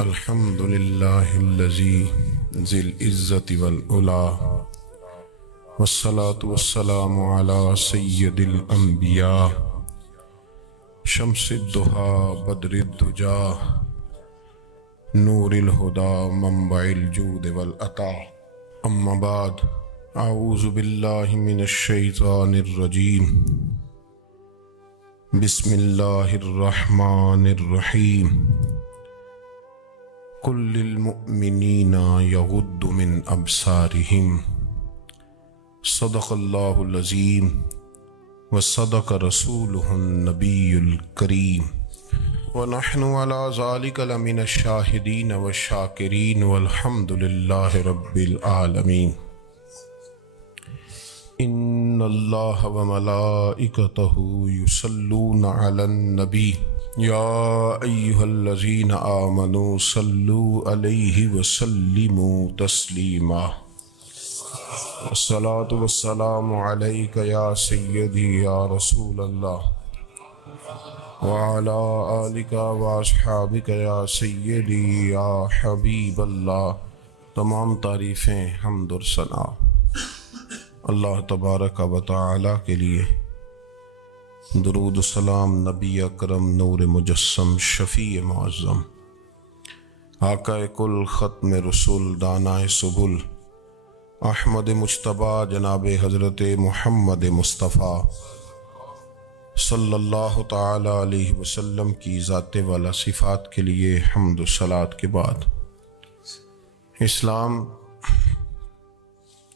الحمد للہ الذی ذی العزت والعلا والصلاة والسلام علی سید الانبیاء شمس الضحیٰ بدر الدجا نور الہدا منبع الجود والعطا اما بعد اعوذ باللہ من الشیطان الرجیم بسم اللہ الرحمن الرحیم قل للمؤمنین یغضوا من ابصارہم صدق اللہ العظیم وصدق رسولہ النبی الکریم ونحن علی ذلک لمن الشاہدین والشاکرین والحمد للہ رب العالمین ان اللہ وملائکتہ یصلون علی النبی یا ایہا الذین آمنوا صلوا علیہ وسلموا تسلیما الصلاۃ والسلام علیک یا سیدی یا رسول اللہ وعلی آلک واصحابک یا سیدی یا حبیب اللہ۔ تمام تعریفیں حمد و ثنا اللہ تبارک و تعالی کے لیے، درود و سلام نبی اکرم نور مجسم شفیع معظم آقا کل ختم رسول دانائے سبل احمد مجتبی جناب حضرت محمد مصطفیٰ صلی اللہ تعالی علیہ وسلم کی ذات والا صفات کے لیے حمد و صلات کے بعد، اسلام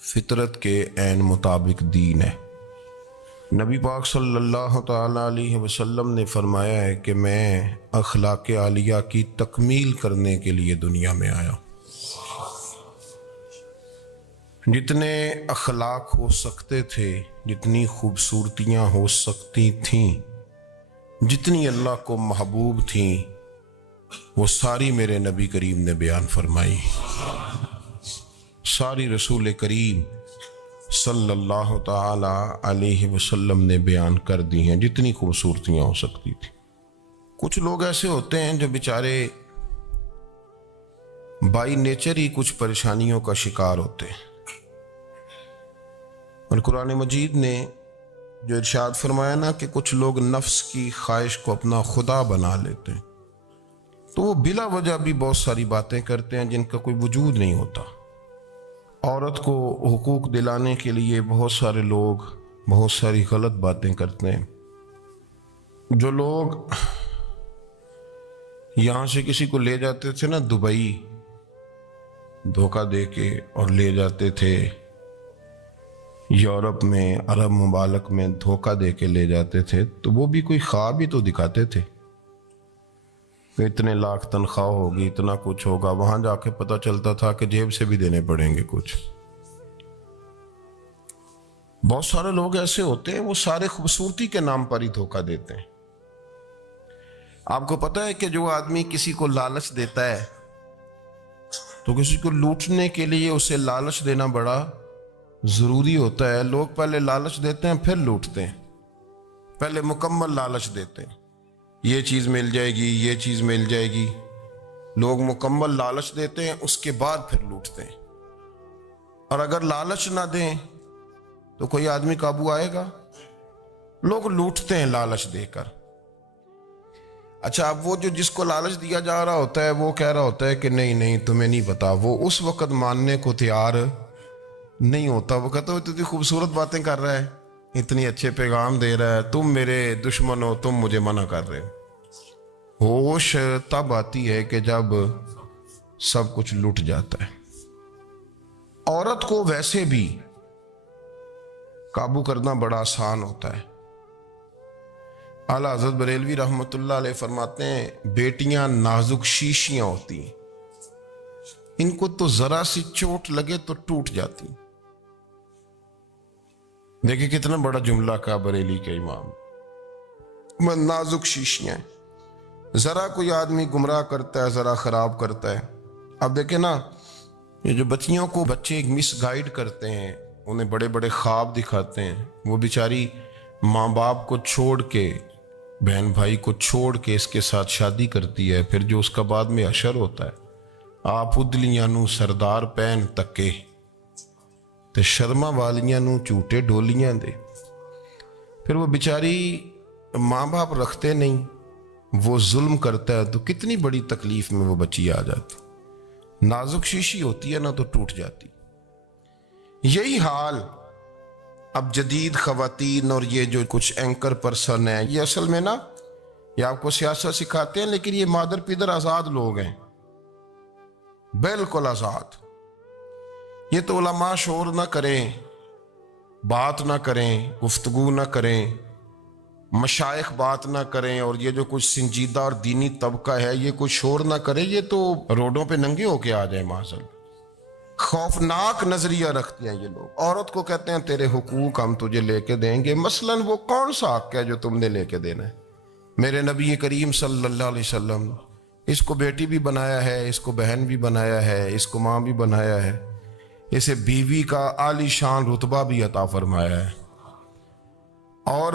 فطرت کے عین مطابق دین ہے۔ نبی پاک صلی اللہ تعالی علیہ وسلم نے فرمایا ہے کہ میں اخلاق عالیہ کی تکمیل کرنے کے لیے دنیا میں آیا۔ جتنے اخلاق ہو سکتے تھے، جتنی خوبصورتیاں ہو سکتی تھیں، جتنی اللہ کو محبوب تھیں، وہ ساری میرے نبی کریم نے بیان فرمائی، ساری رسول کریم صلی اللہ تعالی علیہ وسلم نے بیان کر دی ہیں، جتنی خوبصورتیاں ہو سکتی تھیں۔ کچھ لوگ ایسے ہوتے ہیں جو بیچارے بائی نیچر ہی کچھ پریشانیوں کا شکار ہوتے ہیں، اور قرآن مجید نے جو ارشاد فرمایا نا کہ کچھ لوگ نفس کی خواہش کو اپنا خدا بنا لیتے ہیں، تو وہ بلا وجہ بھی بہت ساری باتیں کرتے ہیں جن کا کوئی وجود نہیں ہوتا۔ عورت کو حقوق دلانے کے لیے بہت سارے لوگ بہت ساری غلط باتیں کرتے ہیں۔ جو لوگ یہاں سے کسی کو لے جاتے تھے نا دبئی، دھوکہ دے کے اور لے جاتے تھے یورپ میں، عرب ممالک میں دھوکہ دے کے لے جاتے تھے، تو وہ بھی کوئی خواب ہی تو دکھاتے تھے کہ اتنے لاکھ تنخواہ ہوگی، اتنا کچھ ہوگا۔ وہاں جا کے پتہ چلتا تھا کہ جیب سے بھی دینے پڑیں گے کچھ۔ بہت سارے لوگ ایسے ہوتے ہیں، وہ سارے خوبصورتی کے نام پر ہی دھوکہ دیتے ہیں۔ آپ کو پتہ ہے کہ جو آدمی کسی کو لالچ دیتا ہے تو کسی کو لوٹنے کے لیے اسے لالچ دینا بڑا ضروری ہوتا ہے۔ لوگ پہلے لالچ دیتے ہیں پھر لوٹتے ہیں، پہلے مکمل لالچ دیتے ہیں، یہ چیز مل جائے گی، یہ چیز مل جائے گی۔ لوگ مکمل لالچ دیتے ہیں، اس کے بعد پھر لوٹتے ہیں۔ اور اگر لالچ نہ دیں تو کوئی آدمی قابو آئے گا؟ لوگ لوٹتے ہیں لالچ دے کر۔ اچھا، اب وہ جو جس کو لالچ دیا جا رہا ہوتا ہے وہ کہہ رہا ہوتا ہے کہ نہیں نہیں تمہیں نہیں پتا، وہ اس وقت ماننے کو تیار نہیں ہوتا۔ وہ کہتا ہے اتنی خوبصورت باتیں کر رہا ہے، اتنی اچھے پیغام دے رہا ہے، تم میرے دشمن ہو، تم مجھے منع کر رہے ہو۔ ہوش تب آتی ہے کہ جب سب کچھ لٹ جاتا ہے۔ عورت کو ویسے بھی قابو کرنا بڑا آسان ہوتا ہے۔ اعلیٰ حضرت بریلوی رحمۃ اللہ علیہ فرماتے ہیں بیٹیاں نازک شیشیاں ہوتی ہیں، ان کو تو ذرا سی چوٹ لگے تو ٹوٹ جاتی۔ دیکھیں کتنا بڑا جملہ کہا بریلی کے امام، نازک شیشیاں، ذرا کوئی آدمی گمراہ کرتا ہے، ذرا خراب کرتا ہے۔ اب دیکھیں نا، یہ جو بچیوں کو بچے مس گائیڈ کرتے ہیں، انہیں بڑے بڑے خواب دکھاتے ہیں، وہ بیچاری ماں باپ کو چھوڑ کے بہن بھائی کو چھوڑ کے اس کے ساتھ شادی کرتی ہے، پھر جو اس کا بعد میں حشر ہوتا ہے، آپ ادلیاں نو سردار پہن تکے تے شرما والیاں نو جھوٹے ڈولیاں دے، پھر وہ بیچاری ماں باپ رکھتے نہیں، وہ ظلم کرتا ہے، تو کتنی بڑی تکلیف میں وہ بچی آ جاتی، نازک شیشی ہوتی ہے نا تو ٹوٹ جاتی۔ یہی حال اب جدید خواتین اور یہ جو کچھ اینکر پرسن ہیں، یہ اصل میں نا یہ آپ کو سیاست سکھاتے ہیں، لیکن یہ مادر پیدر آزاد لوگ ہیں، بالکل آزاد۔ یہ تو علماء شور نہ کریں، بات نہ کریں، گفتگو نہ کریں، مشائخ بات نہ کریں، اور یہ جو کچھ سنجیدہ اور دینی طبقہ ہے یہ کچھ شور نہ کرے، یہ تو روڈوں پہ ننگے ہو کے آ جائیں معاذ اللہ۔ خوفناک نظریہ رکھتے ہیں یہ لوگ، عورت کو کہتے ہیں تیرے حقوق ہم تجھے لے کے دیں گے، مثلاً وہ کون سا حق ہے جو تم نے لے کے دینا ہے؟ میرے نبی کریم صلی اللہ علیہ وسلم اس کو بیٹی بھی بنایا ہے، اس کو بہن بھی بنایا ہے، اس کو ماں بھی بنایا ہے، اسے بیوی کا عالی شان رتبہ بھی عطا فرمایا ہے، اور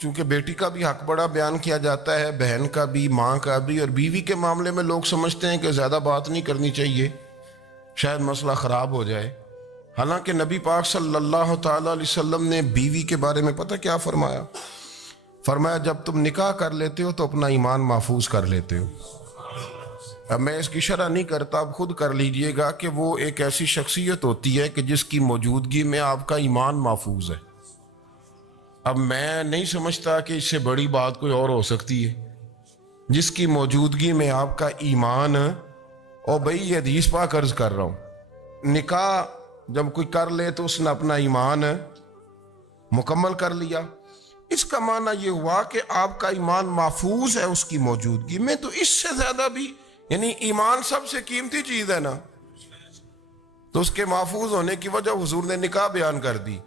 چونکہ بیٹی کا بھی حق بڑا بیان کیا جاتا ہے، بہن کا بھی، ماں کا بھی، اور بیوی کے معاملے میں لوگ سمجھتے ہیں کہ زیادہ بات نہیں کرنی چاہیے، شاید مسئلہ خراب ہو جائے، حالانکہ نبی پاک صلی اللہ تعالی علیہ وسلم نے بیوی کے بارے میں پتہ کیا فرمایا؟ فرمایا جب تم نکاح کر لیتے ہو تو اپنا ایمان محفوظ کر لیتے ہو۔ اب میں اس کی شرح نہیں کرتا، اب خود کر لیجئے گا کہ وہ ایک ایسی شخصیت ہوتی ہے کہ جس کی موجودگی میں آپ کا ایمان محفوظ ہے۔ اب میں نہیں سمجھتا کہ اس سے بڑی بات کوئی اور ہو سکتی ہے، جس کی موجودگی میں آپ کا ایمان، اور بھئی یہ حدیث پاک عرض کر رہا ہوں، نکاح جب کوئی کر لے تو اس نے اپنا ایمان مکمل کر لیا، اس کا معنی یہ ہوا کہ آپ کا ایمان محفوظ ہے اس کی موجودگی میں، تو اس سے زیادہ بھی، یعنی ایمان سب سے قیمتی چیز ہے نا، تو اس کے محفوظ ہونے کی وجہ حضور نے نکاح بیان کر دی۔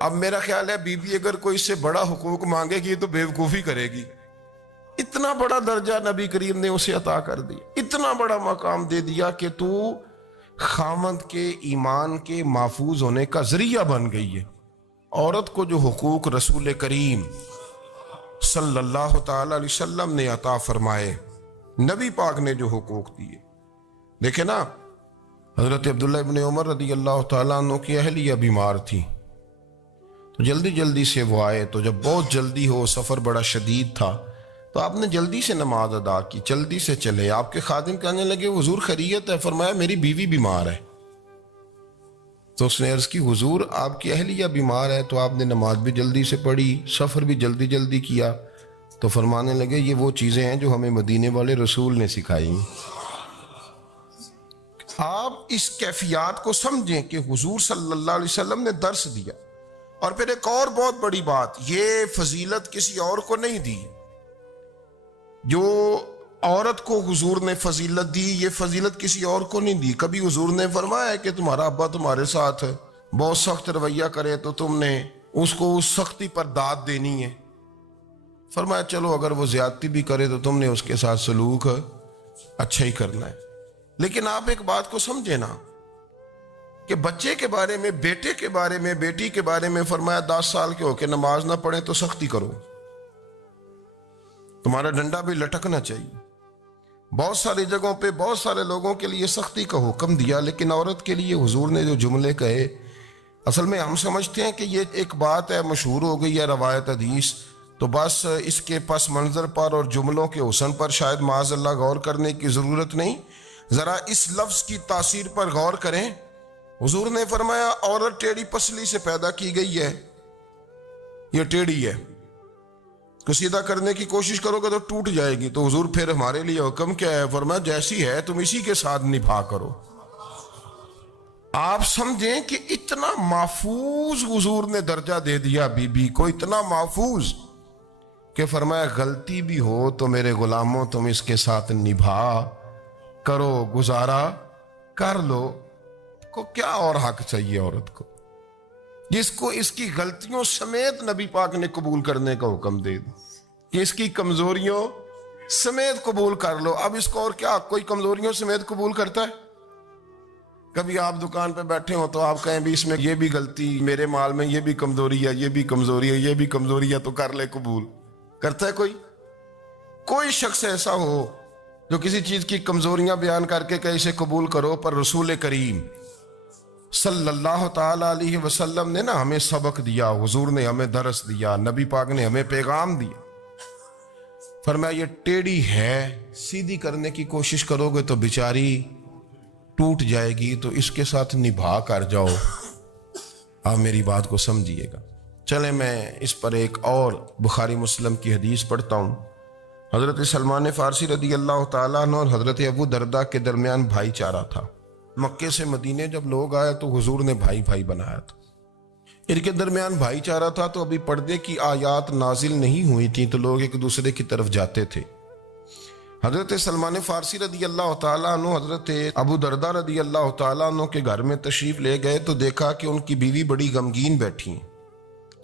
اب میرا خیال ہے بی بی اگر کوئی اس سے بڑا حقوق مانگے گی تو بیوقوفی کرے گی، اتنا بڑا درجہ نبی کریم نے اسے عطا کر دیا، اتنا بڑا مقام دے دیا کہ تو خامند کے ایمان کے محفوظ ہونے کا ذریعہ بن گئی ہے۔ عورت کو جو حقوق رسول کریم صلی اللہ تعالی علیہ وسلم نے عطا فرمائے، نبی پاک نے جو حقوق دیے، دیکھیں نا، حضرت عبداللہ ابن عمر رضی اللہ تعالیٰ عنہ کی اہلیہ بیمار تھی، تو جلدی جلدی سے وہ آئے، تو جب بہت جلدی ہو، سفر بڑا شدید تھا، تو آپ نے جلدی سے نماز ادا کی، جلدی سے چلے۔ آپ کے خادم کہنے لگے حضور خیریت ہے؟ فرمایا میری بیوی بیمار ہے۔ تو اس نے عرض کی حضور آپ کی اہلیہ بیمار ہے، تو آپ نے نماز بھی جلدی سے پڑھی، سفر بھی جلدی جلدی کیا، تو فرمانے لگے یہ وہ چیزیں ہیں جو ہمیں مدینے والے رسول نے سکھائی۔ آپ اس کیفیات کو سمجھیں کہ حضور صلی اللہ علیہ وسلم نے درس دیا۔ اور پھر ایک اور بہت بڑی بات، یہ فضیلت کسی اور کو نہیں دی، جو عورت کو حضور نے فضیلت دی، یہ فضیلت کسی اور کو نہیں دی۔ کبھی حضور نے فرمایا کہ تمہارا ابا تمہارے ساتھ بہت سخت رویہ کرے تو تم نے اس کو اس سختی پر داد دینی ہے؟ فرمایا چلو اگر وہ زیادتی بھی کرے تو تم نے اس کے ساتھ سلوک اچھا ہی کرنا ہے۔ لیکن آپ ایک بات کو سمجھے نا کہ بچے کے بارے میں، بیٹے کے بارے میں، بیٹی کے بارے میں فرمایا 10 سال کے ہو کے نماز نہ پڑھیں تو سختی کرو، تمہارا ڈنڈا بھی لٹکنا چاہیے۔ بہت ساری جگہوں پہ بہت سارے لوگوں کے لیے سختی کا حکم دیا، لیکن عورت کے لیے حضور نے جو جملے کہے، اصل میں ہم سمجھتے ہیں کہ یہ ایک بات ہے، مشہور ہو گئی ہے روایت حدیث، تو بس اس کے پس منظر پر اور جملوں کے حسن پر شاید معاذ اللہ غور کرنے کی ضرورت نہیں، ذرا اس لفظ کی تاثیر پر غور کریں۔ حضور نے فرمایا عورت ٹیڑھی پسلی سے پیدا کی گئی ہے، یہ ٹیڑھی ہے، کو سیدھا کرنے کی کوشش کرو گے تو ٹوٹ جائے گی، تو حضور پھر ہمارے لیے حکم کیا ہے؟ فرمایا جیسی ہے تم اسی کے ساتھ نبھا کرو۔ آپ سمجھیں کہ اتنا محفوظ حضور نے درجہ دے دیا بی بی کو، اتنا محفوظ کہ فرمایا غلطی بھی ہو تو میرے غلاموں تم اس کے ساتھ نبھا کرو، گزارا کر لو۔ کو کیا اور حق چاہیے عورت کو، جس کو اس کی غلطیوں سمیت نبی پاک نے قبول کرنے کا حکم دے دی کہ اس کی کمزوریوں سمیت قبول کر لو۔ اب اس کو اور کیا کوئی کمزوریوں سمیت قبول کرتا ہے؟ کبھی آپ دکان پہ بیٹھے ہو تو آپ کہیں بھی اس میں یہ بھی غلطی، میرے مال میں یہ بھی کمزوری ہے، یہ بھی کمزوری ہے، یہ بھی کمزوری ہے، تو کر لے قبول۔ کرتا ہے کوئی شخص ایسا ہو جو کسی چیز کی کمزوریاں بیان کر کے کہ اسے قبول کرو، پر رسول کریم صلی اللہ تعالی علیہ وسلم نے نا ہمیں سبق دیا، حضور نے ہمیں درس دیا، نبی پاک نے ہمیں پیغام دیا، فرمایا یہ ٹیڑھی ہے، سیدھی کرنے کی کوشش کرو گے تو بیچاری ٹوٹ جائے گی، تو اس کے ساتھ نبھا کر جاؤ۔ آپ میری بات کو سمجھیے گا۔ چلیں میں اس پر ایک اور بخاری مسلم کی حدیث پڑھتا ہوں۔ حضرت سلمان فارسی رضی اللہ تعالیٰ عنہ اور حضرت ابو درداء کے درمیان بھائی چارہ تھا۔ مکے سے مدینے جب لوگ آئے تو حضور نے بھائی بھائی بنایا تھا، ان کے درمیان بھائی چارہ تھا، تو ابھی پردے کی آیات نازل نہیں ہوئی تھیں، تو لوگ ایک دوسرے کی طرف جاتے تھے۔ حضرت سلمان فارسی رضی اللہ تعالیٰ عنہ حضرت ابو درداء رضی اللہ تعالیٰ عنہ کے گھر میں تشریف لے گئے تو دیکھا کہ ان کی بیوی بڑی غمگین بیٹھی ہیں۔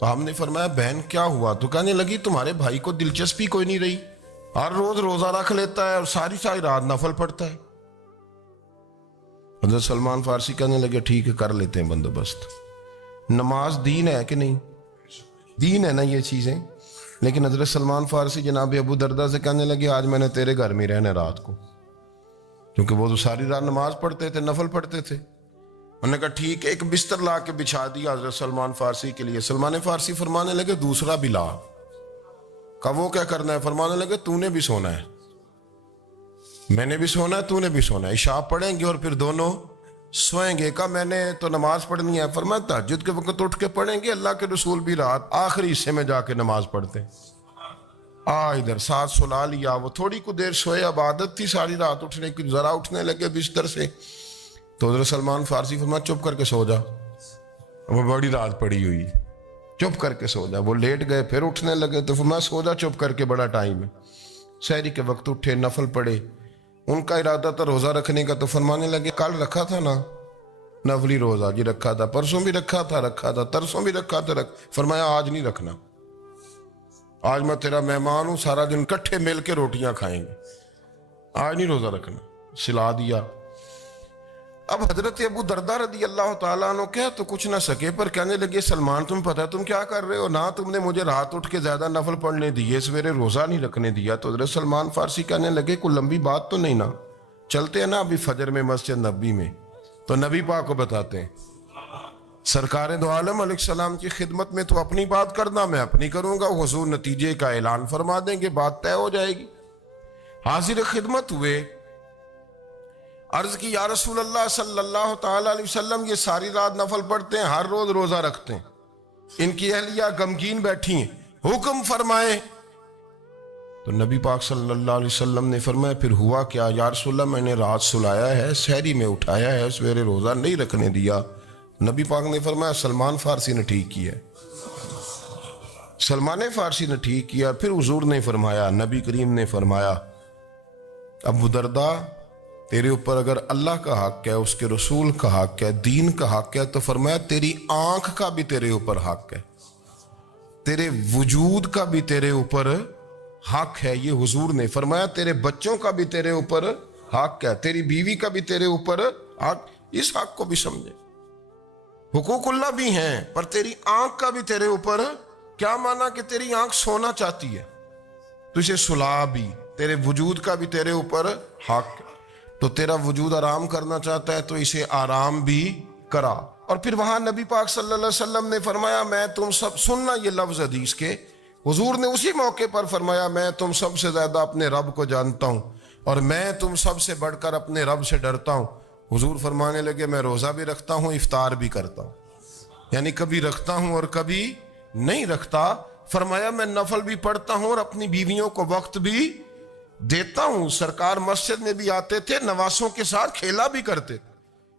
تو ہم نے فرمایا بہن کیا ہوا؟ تو کہنے لگی تمہارے بھائی کو دلچسپی کوئی نہیں رہی، ہر روز روزہ رکھ لیتا ہے اور ساری رات نفل پڑھتا ہے۔ حضرت سلمان فارسی کہنے لگے ٹھیک ہے کر لیتے ہیں بندوبست۔ نماز دین ہے کہ نہیں؟ دین ہے نا یہ چیزیں۔ لیکن حضرت سلمان فارسی جناب ابو درداء سے کہنے لگے آج میں نے تیرے گھر میں رہنا رات کو، کیونکہ وہ تو ساری رات نماز پڑھتے تھے، نفل پڑھتے تھے۔ انہوں نے کہا ٹھیک ہے، ایک بستر لا کے بچھا دیا حضرت سلمان فارسی کے لیے۔ سلمان فارسی فرمانے لگے دوسرا بھی لا۔ کہا وہ کیا کرنا ہے؟ فرمانے لگے تو نے بھی سونا ہے، میں نے بھی سونا ہے، تو نے بھی سونا ہے، عشاء پڑھیں گے اور پھر دونوں سوئیں گے۔ کہا میں نے تو نماز پڑھنی ہے۔ فرمایا تہجد کے وقت اٹھ کے پڑھیں گے، اللہ کے رسول بھی رات آخری حصے میں جا کے نماز پڑھتے ہیں۔ ادھر ساتھ سلا لیا، وہ تھوڑی کو دیر سوئے، اب عادت تھی ساری رات اٹھنے کی، ذرا اٹھنے لگے بستر سے تو حضرت سلمان فارسی فرمایا چپ کر کے سو جا، وہ بڑی رات پڑی ہوئی، چپ کر کے سو جا۔ وہ لیٹ گئے، پھر اٹھنے لگے تو فرمایا سو جا چپ کر کے، بڑا ٹائم ہے۔ سحری کے وقت اٹھے، نفل پڑھے، ان کا ارادہ تھا روزہ رکھنے کا، تو فرمانے لگے کل رکھا تھا نا نفلی روزہ؟ جی رکھا تھا۔ پرسوں بھی رکھا تھا، ترسوں بھی رکھا تھا۔ فرمایا آج نہیں رکھنا، آج میں تیرا مہمان ہوں، سارا دن کٹھے مل کے روٹیاں کھائیں گے، آج نہیں روزہ رکھنا۔ سلا دیا۔ اب حضرت ابو درداء رضی اللہ تعالیٰ عنہ کہہ تو کچھ نہ سکے، پر کہنے لگے سلمان تم پتہ تم کیا کر رہے ہو؟ نہ تم نے مجھے رات اٹھ کے زیادہ نفل پڑھنے دیے، سویرے روزہ نہیں رکھنے دیا۔ تو حضرت سلمان فارسی کہنے لگے کوئی لمبی بات تو نہیں نا، چلتے ہیں نا ابھی فجر میں مسجد نبی میں، تو نبی پاک کو بتاتے ہیں۔ سرکار دو عالم علیہ السلام کی خدمت میں تو اپنی بات کرنا، میں اپنی کروں گا، حضور نتیجے کا اعلان فرما دیں گے، بات طے ہو جائے گی۔ حاضر خدمت ہوئے، عرض کی یا رسول اللہ صلی اللہ تعالی علیہ وسلم یہ ساری رات نفل پڑھتے ہیں، ہر روز روزہ رکھتے ہیں، ان کی اہلیہ غمگین بیٹھی ہیں، حکم فرمائے۔ تو نبی پاک صلی اللہ علیہ وسلم نے فرمایا پھر ہوا کیا؟ یا رسول اللہ میں نے رات سلایا ہے، سحری میں اٹھایا ہے، سویرے روزہ نہیں رکھنے دیا۔ نبی پاک نے فرمایا سلمان فارسی نے ٹھیک کیا، سلمان فارسی نے ٹھیک کیا۔ پھر حضور نے فرمایا، نبی کریم نے فرمایا ابو درداء تیرے اوپر اگر اللہ کا حق ہے، اس کے رسول کا حق ہے، دین کا حق ہے، تو فرمایا تیری آنکھ کا بھی تیرے اوپر حق ہے، تیرے وجود کا بھی تیرے اوپر حق ہے۔ یہ حضور نے فرمایا تیرے بچوں کا بھی تیرے اوپر حق ہے، تیری بیوی کا بھی تیرے اوپر حق۔ اس حق کو بھی سمجھے، حقوق اللہ بھی ہیں، پر تیری آنکھ کا بھی تیرے اوپر کیا مانا کہ تیری آنکھ سونا چاہتی ہے تو اسے سلا بھی، تیرے وجود کا بھی تیرے اوپر حق، تو تیرا وجود آرام کرنا چاہتا ہے تو اسے آرام بھی کرا۔ اور پھر وہاں نبی پاک صلی اللہ علیہ وسلم نے فرمایا میں تم سب، سننا یہ لفظ حدیث کے، حضور نے اسی موقع پر فرمایا میں تم سب سے زیادہ اپنے رب کو جانتا ہوں اور میں تم سب سے بڑھ کر اپنے رب سے ڈرتا ہوں۔ حضور فرمانے لگے میں روزہ بھی رکھتا ہوں، افطار بھی کرتا ہوں، یعنی کبھی رکھتا ہوں اور کبھی نہیں رکھتا۔ فرمایا میں نفل بھی پڑھتا ہوں اور اپنی بیویوں کو وقت بھی دیتا ہوں۔ سرکار مسجد میں بھی آتے تھے، نواسوں کے ساتھ کھیلا بھی کرتے تھے۔